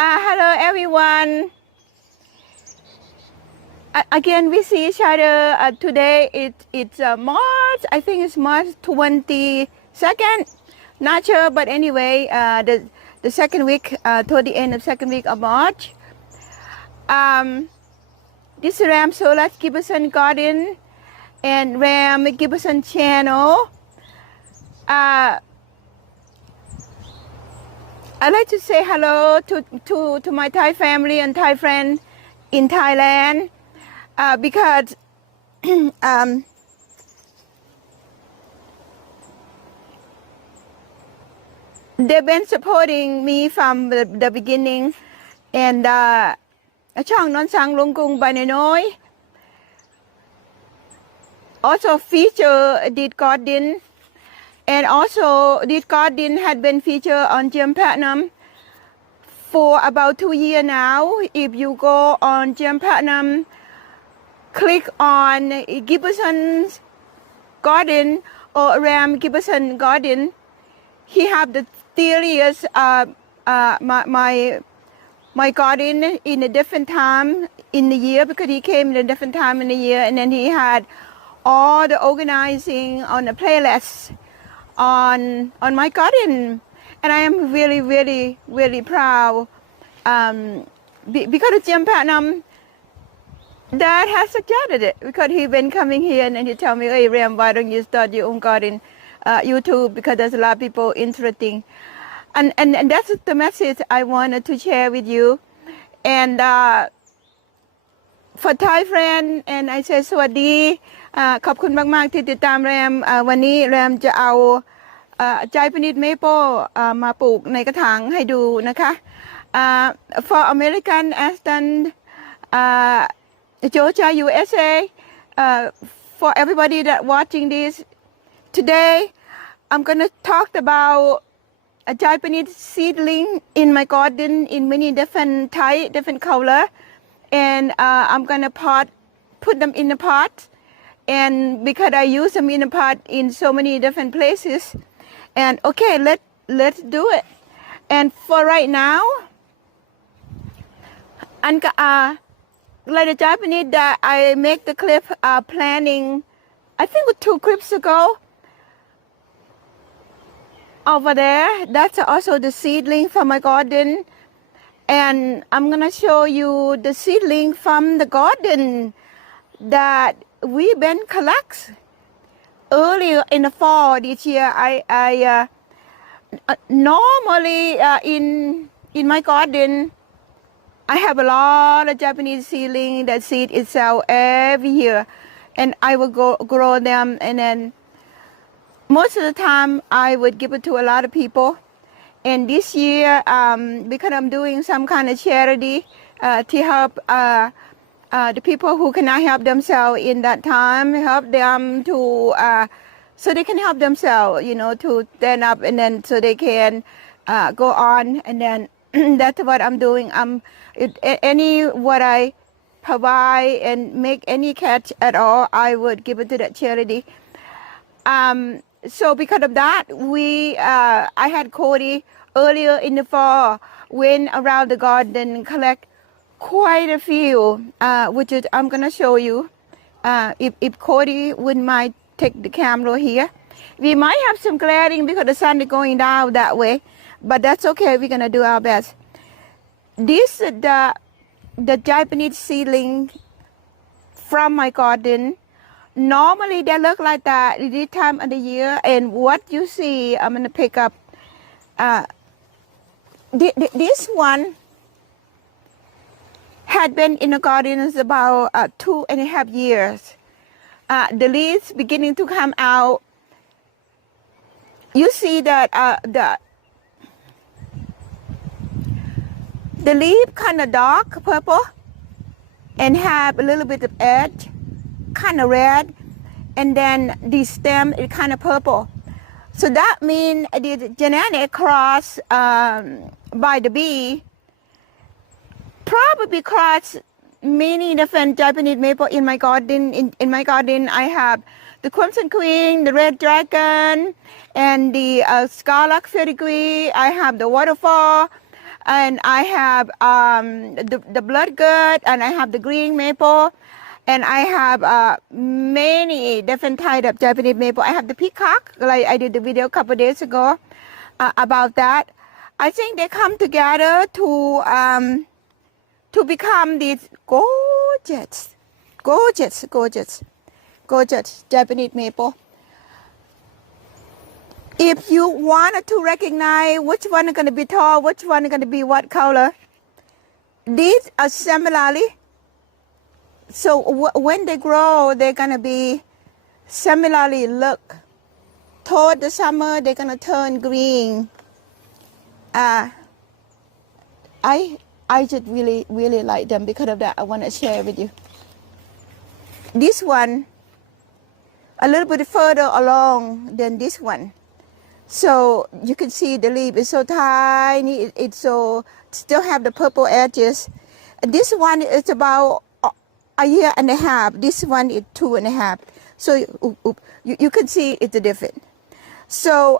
Hello everyone. Again, we see each other today. It's March. I think it's March 22nd. Not sure, but anyway, the second week, toward the end of second week of March. This is Ram Solar Giberson Garden and Ram Giberson Channel. I'd like to say hello to my Thai family and Thai friends in Thailand because they've been supporting me from the beginning, and ช่องนอนสังลงกรุงบานน้อย also feature Did Garden. And also, this garden had been featured on Gem Platinum for about 2 years now. If you go on Gem Platinum, click on Giberson's Garden or Ram Giberson Garden. He have the theories my garden in a different time in the year because he came in a different time in the year, and then he had all the organizing on the playlist on my garden, and I am really proud because of Gem Platinum that has suggested it, because he been coming here and he tell me, hey Ram, why don't you start your own garden YouTube, because there's a lot of people interesting, and that's the message I wanted to share with you. And for Thai friend, and I say สวัสดีขอบคุณมากๆที่ติดตามแรมวันนี้แรมจะเอาใจพนิดเมเปิลมาปลูกในกระถางให้ดูนะคะ for American Aston Georgia USA, for everybody that watching this today, I'm gonna talk about a Japanese seedling in my garden in many different type, different color, and I'm gonna put them in a pot, and because I use them in a pot in so many different places, and okay, let's do it. And for right now, and like the Japanese that I make the clip planning, I think 2 clips ago. Over there, that's also the seedling from my garden, and I'm gonna show you the seedling from the garden that we've been collect earlier in the fall this year. I normally in my garden I have a lot of Japanese seedling that seed itself every year, and I will grow them, and then most of the time I would give it to a lot of people. And this year, because I'm doing some kind of charity to help the people who cannot help themselves in that time, help them to so they can help themselves, you know, to stand up, and then so they can go on. And then that's what I'm doing. What I provide and make any catch at all, I would give it to that charity. So because of that, I had Cody earlier in the fall went around the garden and collect quite a few, which is I'm gonna show you. If Cody wouldn't mind take the camera here, we might have some glaring because the sun is going down that way, but that's okay. We're gonna do our best. This is the Japanese seedling from my garden. Normally they look like that at this time of the year, and what you see, I'm gonna pick up this one had been in the garden is about 2.5 years. The leaves beginning to come out. You see that the leaf kind of dark purple and have a little bit of edge, kind of red, and then the stem is kind of purple. So that means the genetic cross by the bee probably crossed many different Japanese maple in my garden. In my garden, I have the Crimson Queen, the Red Dragon, and the Scarlet Filigree. I have the Waterfall. and I have the bloodgood, and I have the green maple, and I have many different types of Japanese maple. I have the peacock, like I did the video a couple days ago about that. I think they come together to become these gorgeous Japanese maple. If you wanted to recognize which one is going to be tall, which one is going to be what color, these are similarly. So when they grow, they're going to be similarly look. Toward the summer, they're going to turn green. I just really like them. Because of that, I want to share with you. This one, a little bit further along than this one. So you can see the leaf is so tiny. It's so still have the purple edges. This one is about a year and a half. This one is 2.5. So you can see it's different. So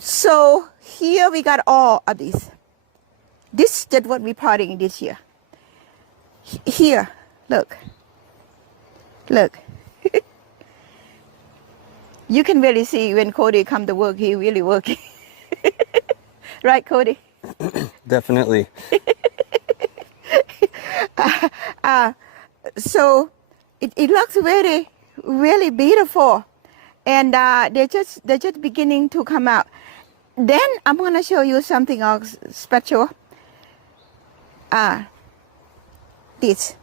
so here we got all of these. This is just what we're potting this year. Here, look. You can really see when Cody come to work, he really working. Right, Cody? Definitely. So it looks really beautiful, and they're just beginning to come out. Then I'm gonna show you something else special. This.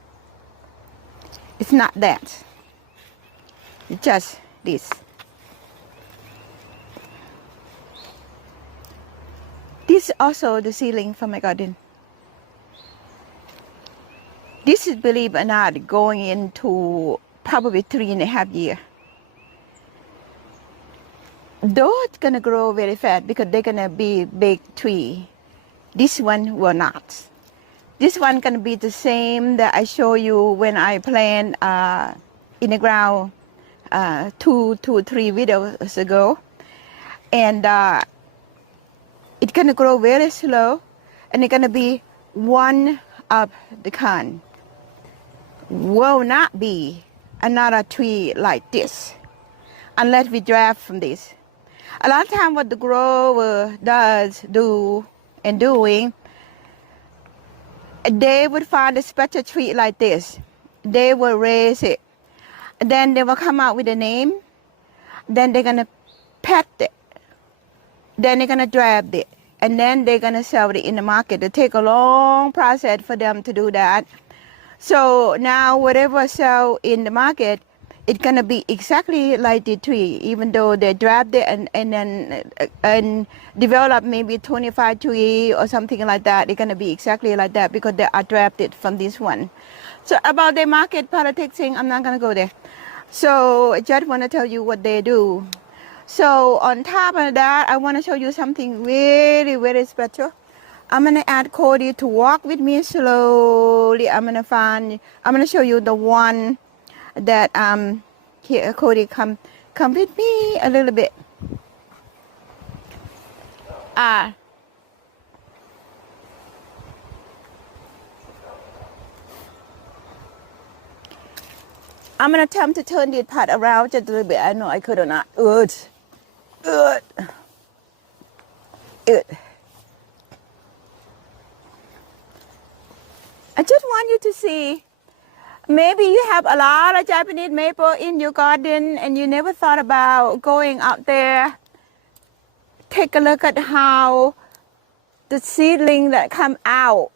It's not that. It's just this. This is also the seedling from my garden. This is, believe it or not, going into probably 3.5 years. Though it's gonna grow very fast because they're gonna be big tree. This one will not. This one gonna be the same that I show you when I plant in the ground 2 to 3 videos ago, and it's gonna grow very slow, and it's gonna be one of the kind. Will not be another tree like this unless we draft from this. A lot of time what the grower doing, they would find a special tree like this. They will raise it. Then they will come out with a name. Then they're gonna pet it. Then they're gonna draft it. And then they're gonna sell it in the market. It take a long process for them to do that. So now whatever sell in the market, it's gonna be exactly like the tree, even though they draft it and develop maybe 25 tree or something like that. It's gonna be exactly like that because they are drafted from this one. So about the market politics thing, I'm not gonna go there. So I just wanna tell you what they do. So on top of that, I wanna show you something very special. I'm gonna add Cody to walk with me slowly. I'm gonna show you the one that here, Cody, come with me a little bit. I'm gonna attempt to turn this part around just a little bit. I know I could or not. Good. I just want you to see. Maybe you have a lot of Japanese maple in your garden and you never thought about going out there. Take a look at how the seedling that come out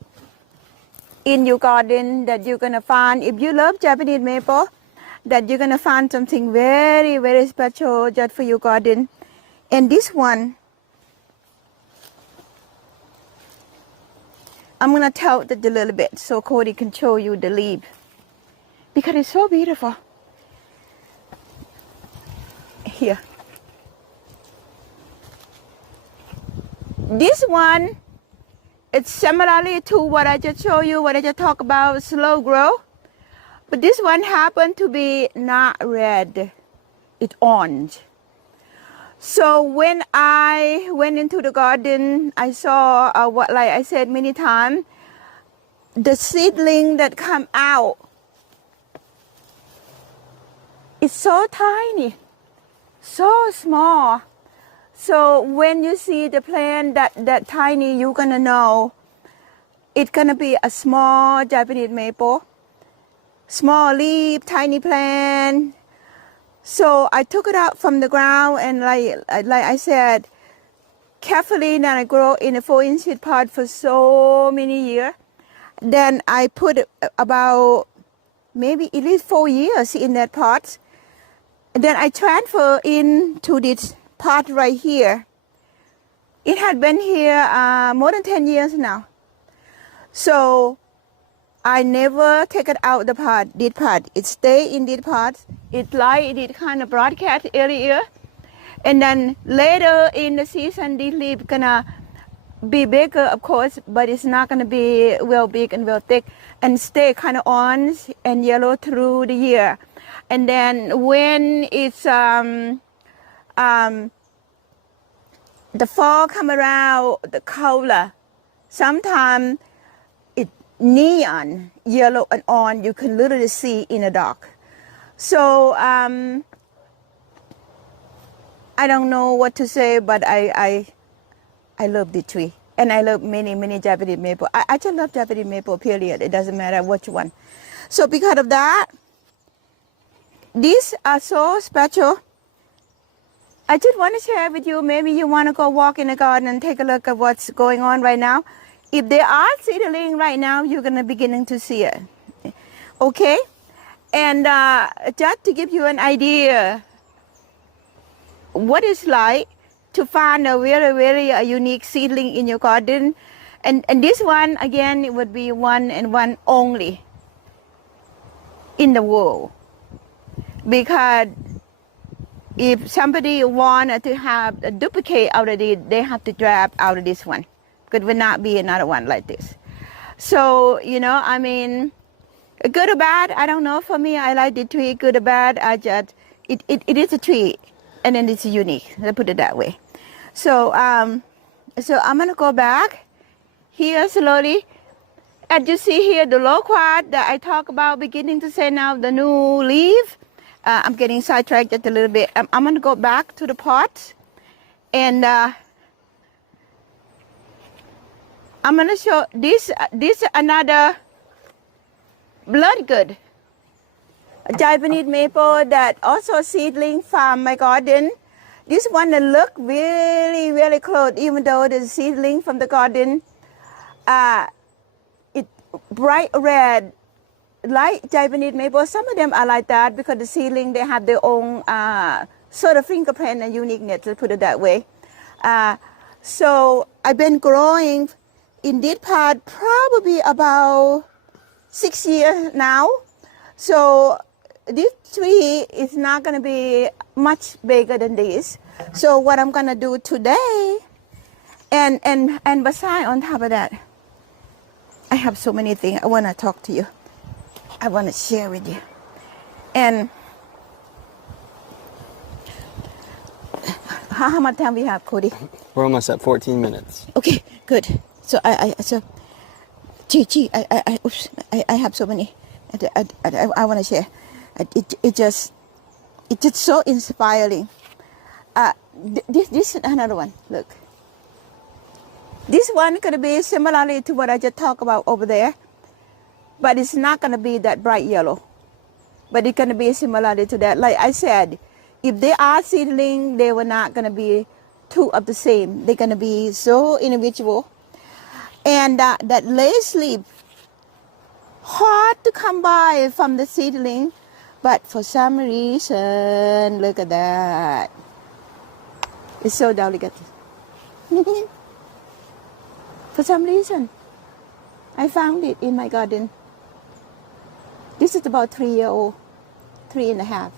in your garden that you're gonna find. If you love Japanese maple, that you're gonna find something very special just for your garden. And this one, I'm gonna tilt it a little bit so Cody can show you the leaf. Because it's so beautiful. Here. This one, it's similarly to what I just showed you, what I just talked about, slow grow. But this one happened to be not red. It's orange. So when I went into the garden, I saw what, like I said many times, the seedling that come out is so tiny, so small. So when you see the plant that tiny, you're gonna know it's gonna be a small Japanese maple, small leaf, tiny plant. So I took it out from the ground and like I said, carefully, then I grow in a 4-inch pot for so many years. Then I put about maybe at least 4 years in that pot. And then I transfer into this pot right here. It had been here more than 10 years now. So I never take it out the pot, this pot. It stay in this pot. It lie in this kind of broadcast area. And then later in the season, this leaf gonna be bigger, of course, but it's not gonna be real big and real thick, and stay kind of orange and yellow through the year. And then when it's the fall come around, the color, sometimes it neon yellow and orange. You can literally see in the dark. So I don't know what to say, but I love the tree, and I love many Japanese maple. I just love Japanese maple. Period. It doesn't matter which one. So because of that, these are so special. I just want to share with you. Maybe you want to go walk in the garden and take a look at what's going on right now. If there are seedling right now, you're gonna beginning to see it. Okay, and just to give you an idea, what it's like to find a very unique seedling in your garden, and this one again, it would be one and one only in the world. Because if somebody wanted to have a duplicate out of it, they have to grab out of this one, because it would not be another one like this. So, you know, I mean, good or bad, I don't know. For me, I like the tree. Good or bad, I just, it is a tree, and then it's unique. Let's put it that way. So, so I'm gonna go back here slowly. As you see here, the loquat that I talk about, beginning to say now, the new leaf. I'm getting sidetracked just a little bit. I'm gonna go back to the pot, and I'm gonna show this another blood good, a Japanese maple that also seedling from my garden. This one that look really close, even though the seedling from the garden, it bright red, like Japanese maple. Some of them are like that because the seedling, they have their own sort of fingerprint and uniqueness, let's put it that way. So I've been growing in this pot probably about 6 years now. So this tree is not going to be much bigger than this. So what I'm going to do today, and beside on top of that, I have so many things I want to talk to you. I want to share with you. And how much time we have, Cody? We're almost at 14 minutes. Okay, good. So I have so many. I want to share. It's just so inspiring. This is another one. Look. This one could be similarly to what I just talked about over there, but it's not going to be that bright yellow. But it's going to be similarly to that. Like I said, if they are seedling, they were not going to be two of the same. They're going to be so individual. And that lace leaf, hard to come by from the seedling, but for some reason, look at that. It's so delicate. For some reason, I found it in my garden. This is about 3 years old, 3.5.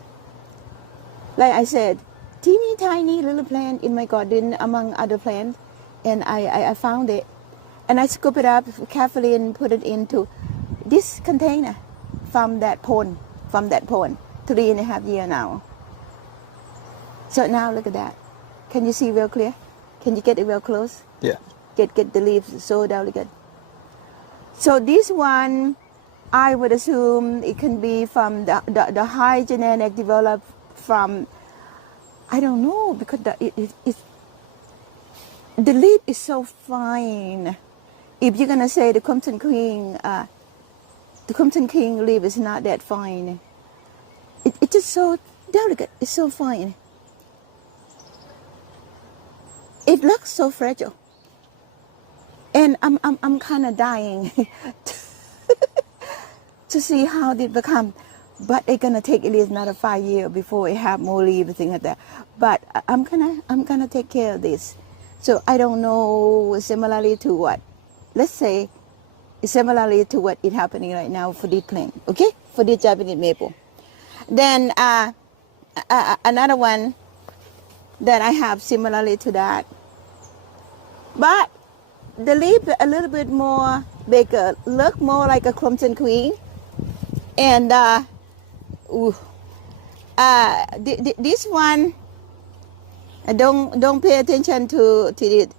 Like I said, teeny tiny little plant in my garden among other plants, and I found it. And I scoop it up carefully and put it into this container from that pond, 3.5 years now. So now look at that. Can you see real clear? Can you get it real close? Yeah. Get the leaves so delicate. So this one, I would assume it can be from the high genetic developed from, I don't know, because the leaf is so fine. If you're gonna say the Crimson King leaf is not that fine. It's just so delicate. It's so fine. It looks so fragile. And I'm kind of dying to see how it become. But it's gonna take at least another 5 years before it have more leaves and things like that. But I'm gonna take care of this. So I don't know, similarly to what, let's say, similarly to what is happening right now for this plant, okay? For this Japanese maple. Then another one that I have similarly to that, but the leaf a little bit more bigger, look more like a Crimson Queen, and this one, don't pay attention to it.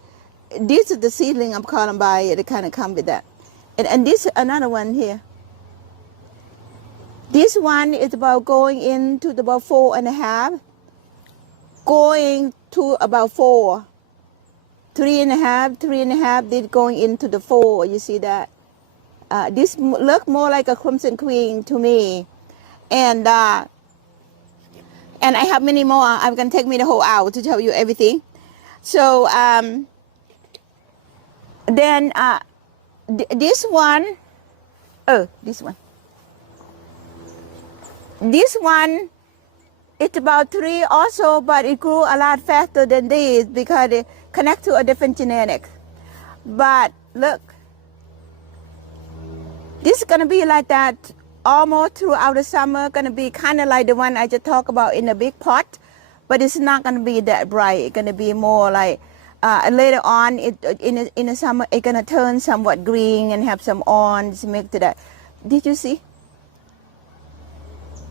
This is the seedling I'm calling by. It kind of come with that, and this another one here. This one is about going into about 4.5, going to about 4. 3.5, then going into the 4. You see that? This look more like a Crimson Queen to me, and I have many more. I'm gonna take me the whole hour to tell you everything. So then this one, this one, it's about 3 also, but it grew a lot faster than this because it connect to a different genetic. But look, this is gonna be like that almost throughout the summer. Gonna be kind of like the one I just talked about in a big pot, but it's not gonna be that bright. It's gonna be more like later on. In the summer, it's gonna turn somewhat green and have some orange mixed to that. Did you see?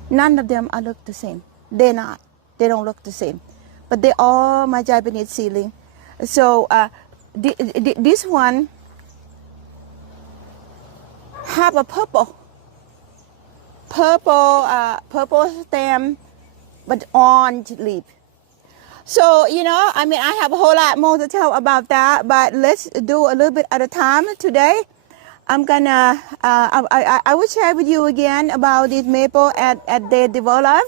None of them are look the same. They're not. They don't look the same, but they all my Japanese seedling. So this one have a purple stem, but orange leaf. So I mean, I have a whole lot more to tell about that, but let's do a little bit at a time today. I'm gonna I will share with you again about this maple at their develop.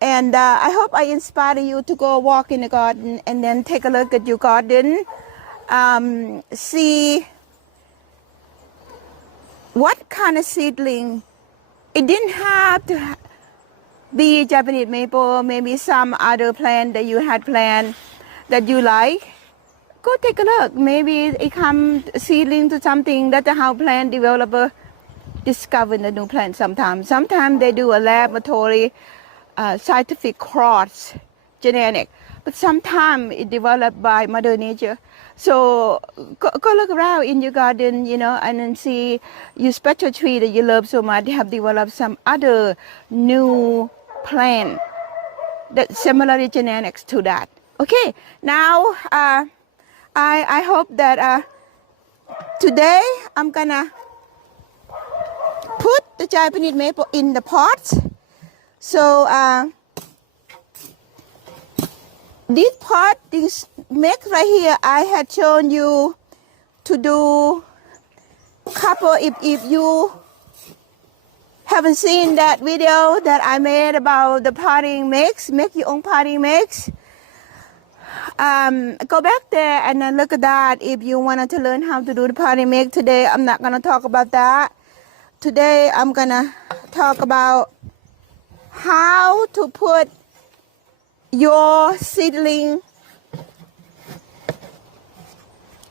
And I hope I inspire you to go walk in the garden and then take a look at your garden. See what kind of seedling. It didn't have to be Japanese maple, maybe some other plant that you had planned that you like. Go take a look. Maybe it comes seedling to something that the house plant developer discover the new plant sometimes. Sometimes they do a laboratory scientific cross genetic, but sometimes it developed by Mother Nature. So go look around in your garden, and then see your special tree that you love so much have developed some other new plant that similarly genetics to that. Okay, now I hope that today I'm gonna put the Japanese maple in the pot. So this pot, this mix right here, I had shown you to do couple. If you haven't seen that video that I made about the potting mix, make your own potting mix, go back there and then look at that if you wanted to learn how to do the potting mix. Today I'm not gonna talk about that. Today I'm gonna talk about how to put your seedling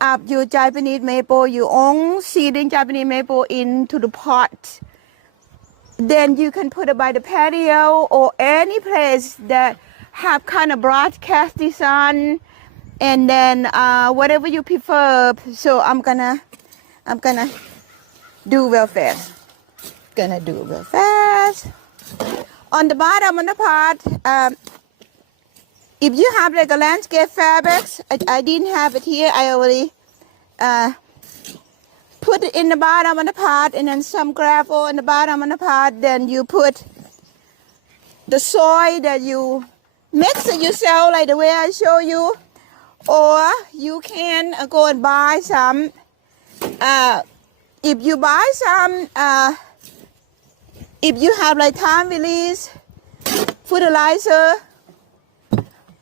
of your Japanese maple, your own seedling Japanese maple into the pot. Then you can put it by the patio or any place that have kind of broadcasting sun, and then whatever you prefer. So I'm gonna do real fast. On the bottom of the pot, if you have like a landscape fabrics, I didn't have it here. I already put it in the bottom of the pot, and then some gravel in the bottom of the pot. Then you put the soil that you mix it yourself, like the way I show you, or you can go and buy some. If you buy some, if you have like time release fertilizer,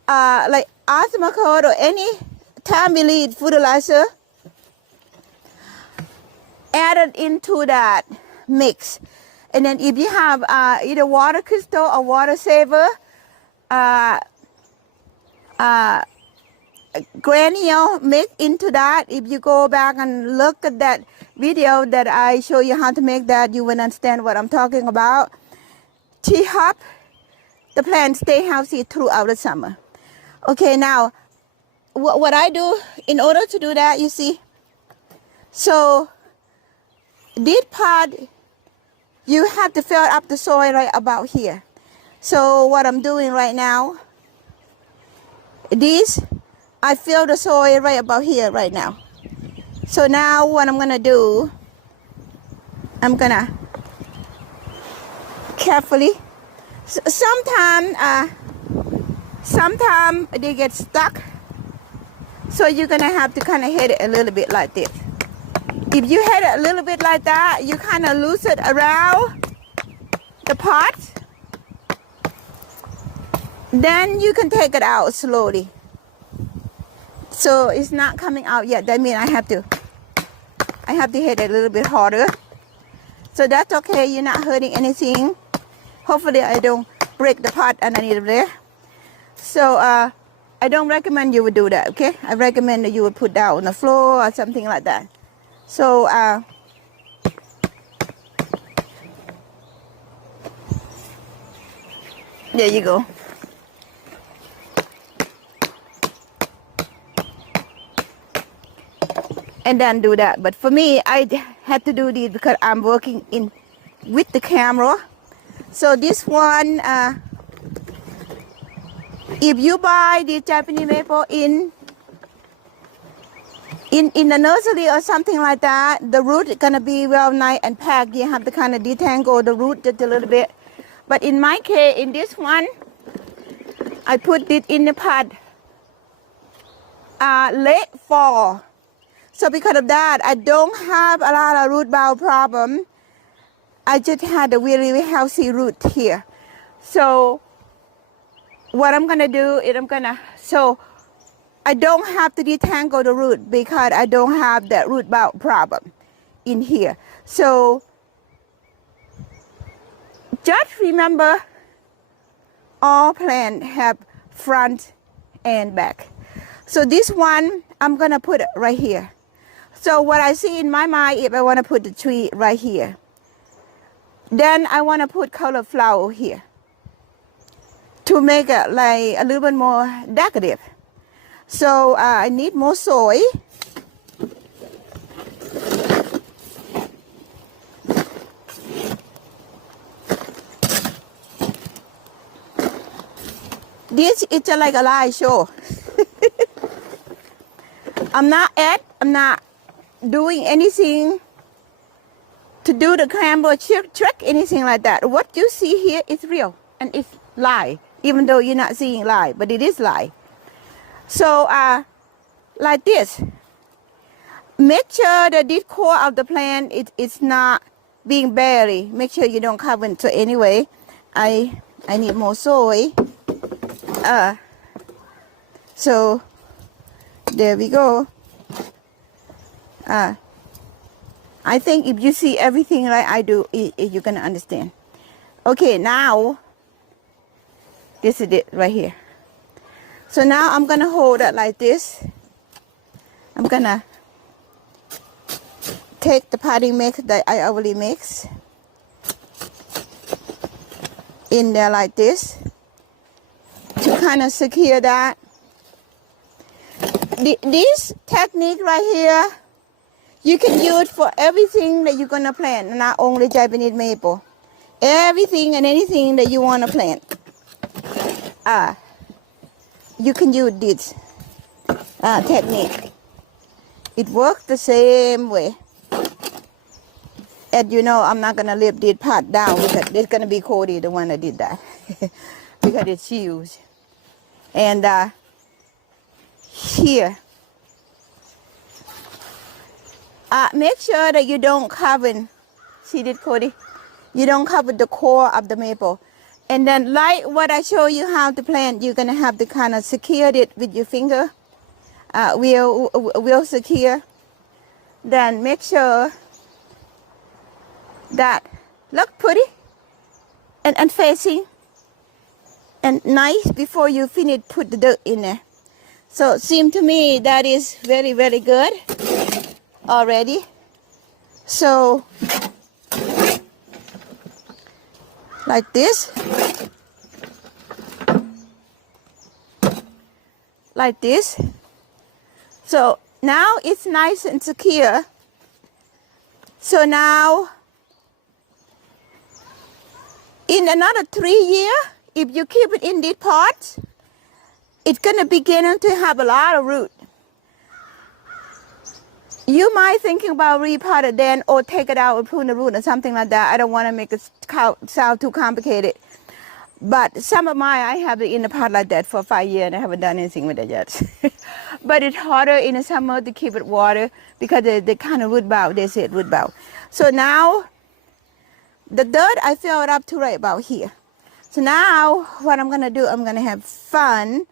like Asthma-Code or any time release fertilizer, add it into that mix. And then if you have either water crystal or water saver, granule mix into that. If you go back and look at that video that I show you how to make that, you will understand what I'm talking about. To help the plant stay healthy throughout the summer. Okay, now what I do in order to do that, you see, so this part you have to fill up the soil right about here. So what I'm doing right now, I fill the soil right about here right now. So now what I'm gonna do, I'm gonna carefully, sometimes they get stuck, so you're gonna have to kind of hit it a little bit like this. If you hit it a little bit like that, you kind of loose it around the pot, then you can take it out slowly. So it's not coming out yet. That means I have to hit it a little bit harder. So that's okay. You're not hurting anything. Hopefully I don't break the pot underneath there. So I don't recommend you would do that, okay? I recommend that you would put that on the floor or something like that. So there you go. And then do that. But for me, I had to do this because I'm working with the camera. So this one, if you buy the Japanese maple in the nursery or something like that, the root is gonna be well nice and packed. You have to kind of detangle the root just a little bit. But in my case, in this one, I put it in the pot late fall. So because of that, I don't have a lot of root bowel problem. I just had a really, really healthy root here. So what I'm gonna do is so I don't have to detangle the root because I don't have that root bowel problem in here. So just remember, all plants have front and back. So this one, I'm gonna put it right here. So what I see in my mind, if I want to put the tree right here, then I want to put color flower here to make it like a little bit more decorative. So I need more soil. This is just like a live show. I'm not doing anything to do the camera trick, anything like that. What you see here is real and it's live, even though you're not seeing live, but it is live. So like this, make sure that this core of the plant it's not being buried. Make sure you don't cover it. So anyway, I need more soil. So there we go. I think if you see everything like I do, you're gonna understand. Okay, now this is it right here. So now I'm gonna hold it like this. I'm gonna take the potting mix that I already mixed in there like this to kind of secure that. This technique right here, you can use for everything that you're going to plant, not only Japanese maple. Everything and anything that you want to plant. you can use this technique. It works the same way. And you know, I'm not gonna leave this part down because it's gonna be Cody, the one that did that, because it's huge. And here, make sure that you don't cover. See this, Cody? You don't cover the core of the maple. And then, like what I show you how to plant, you're gonna have to kind of secure it with your finger. We'll secure. Then make sure that look pretty and facing and nice before you finish. Put the dirt in there. So it seems to me that is very, very good already. So like this, like this. So now it's nice and secure. So now in another 3 years, if you keep it in these pots, it's gonna begin to have a lot of root. You might thinking about repot it then or take it out and prune the root or something like that. I don't want to make it sound too complicated. But some of mine, I have it in the pot like that for 5 years and I haven't done anything with it yet. But it's harder in the summer to keep it water because they kind of root bow. They say root bow. So now the dirt I filled up to right about here. So now what I'm going to do, I'm going to have fun.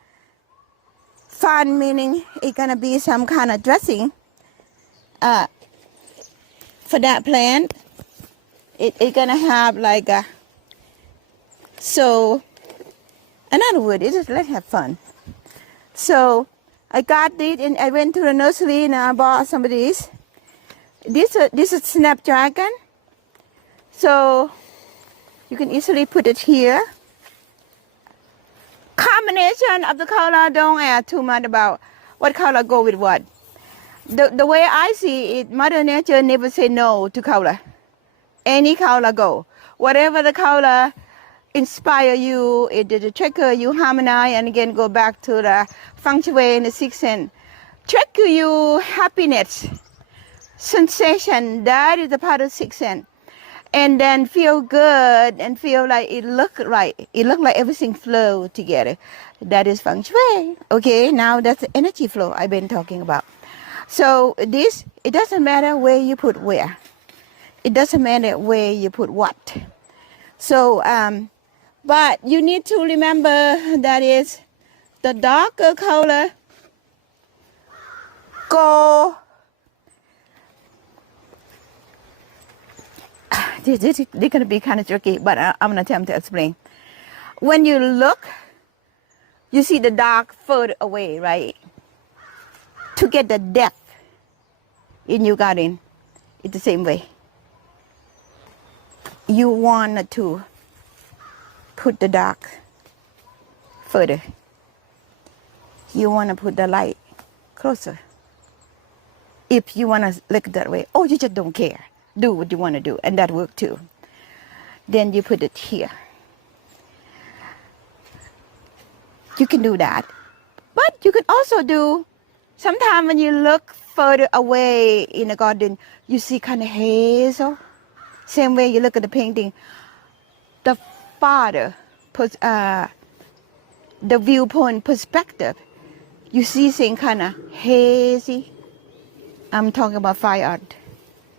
Fun meaning it's going to be some kind of dressing for that plant. It's going to have like a, so in other words, it's just let's have fun. So I got it and I went to the nursery and I bought some of these. This is Snapdragon. So you can easily put it here. Combination of the color, don't add too much about what color go with what. The way I see it, Mother Nature never say no to color. Any color go. Whatever the color inspire you, it trigger you harmonize, and again go back to the feng shui in the sixth sense. Trigger you happiness, sensation, that is the part of sixth sense. And then feel good and feel like it look right. It look like everything flow together. That is feng shui. Okay, now that's the energy flow I've been talking about. So this, it doesn't matter where you put where. It doesn't matter where you put what. So, but you need to remember that is the darker color go. This is going to be kind of tricky, but I'm going to attempt to explain. When you look, you see the dark further away, right? To get the depth in your garden, it's the same way. You want to put the dark further. You want to put the light closer. If you want to look that way, or you just don't care. Do what you want to do, and that works too. Then you put it here. You can do that. But you can also do, sometimes when you look further away in the garden, you see kind of hazel. Same way you look at the painting. The farther, the viewpoint perspective, you see things kind of hazy. I'm talking about fine art.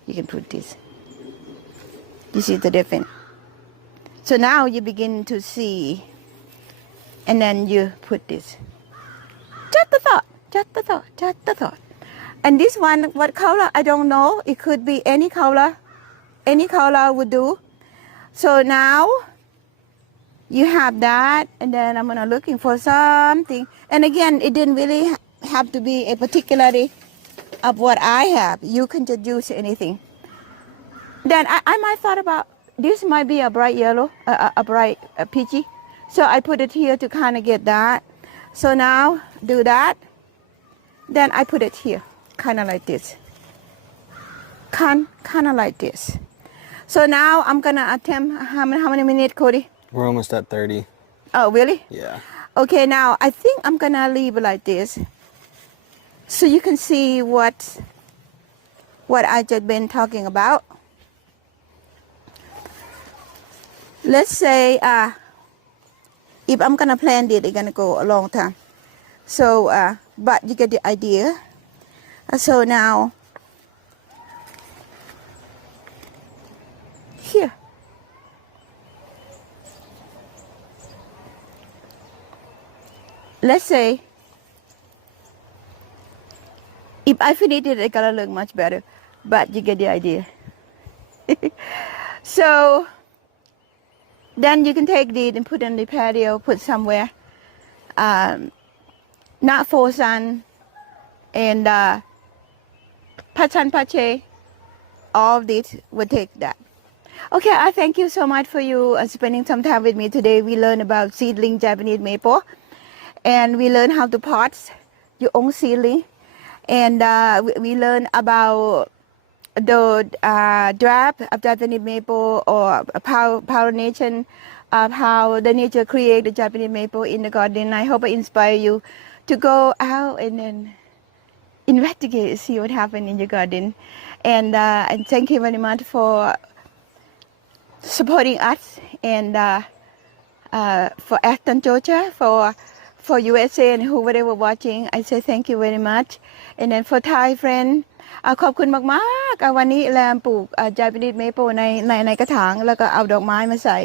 You can put this. You see the difference. So now you begin to see, and then you put this. Just the thought, just the thought, just the thought. And this one, what color? I don't know. It could be any color. Any color would do. So now you have that, and then I'm gonna looking for something. And again, it didn't really have to be a particularity of what I have. You can just use anything. Then I might thought about this might be a bright yellow, a bright peachy. So I put it here to kind of get that. So now do that. Then I put it here, kind of like this. Kind of like this. So now I'm gonna attempt how many minutes, Cody? We're almost at 30. Oh, really? Yeah. Okay, now I think I'm gonna leave it like this, so you can see what I just been talking about. Let's say if I'm gonna plant it, it's gonna go a long time. So, but you get the idea. So now, here. Let's say, if I finish it, it's gonna look much better. But you get the idea. So, then you can take it and put it in the patio, put somewhere. Not full sun, and Pachan Pache, all of this would take that. Okay, I thank you so much for you spending some time with me today. We learned about seedling Japanese maple, and we learned how to pot your own seedling, and we learned about the draft of Japanese maple or pollination of how the nature create the Japanese maple in the garden. I hope I inspire you to go out and then investigate, see what happened in your garden. And thank you very much for supporting us, and for Aston, Georgia, for USA and whoever watching. I say thank you very much. And then for Thai friend ขอบคุณมากๆวันนี้แรมปลูกJapanese maple ในกระถางแล้วก็เอาดอกไม้มาใส่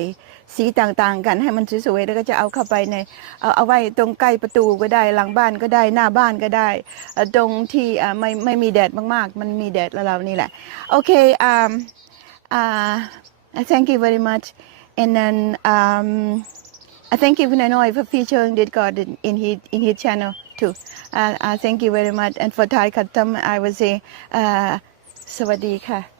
สีต่างๆกันให้มันสวยๆแล้วก็จะเอาเข้าไปในเอาไว้ตรงใกล้ประตูก็ได้หลังบ้านก็ได้หน้าบ้านก็ได้ตรงที่ไม่มีแดดมากๆมันมีแดดแล้วเรานี่แหละโอเคthank you very much, and then I thank you Vinay for featuring this garden in his channel too. Thank you very much, and for Thai custom I would say สวัสดีค่ะ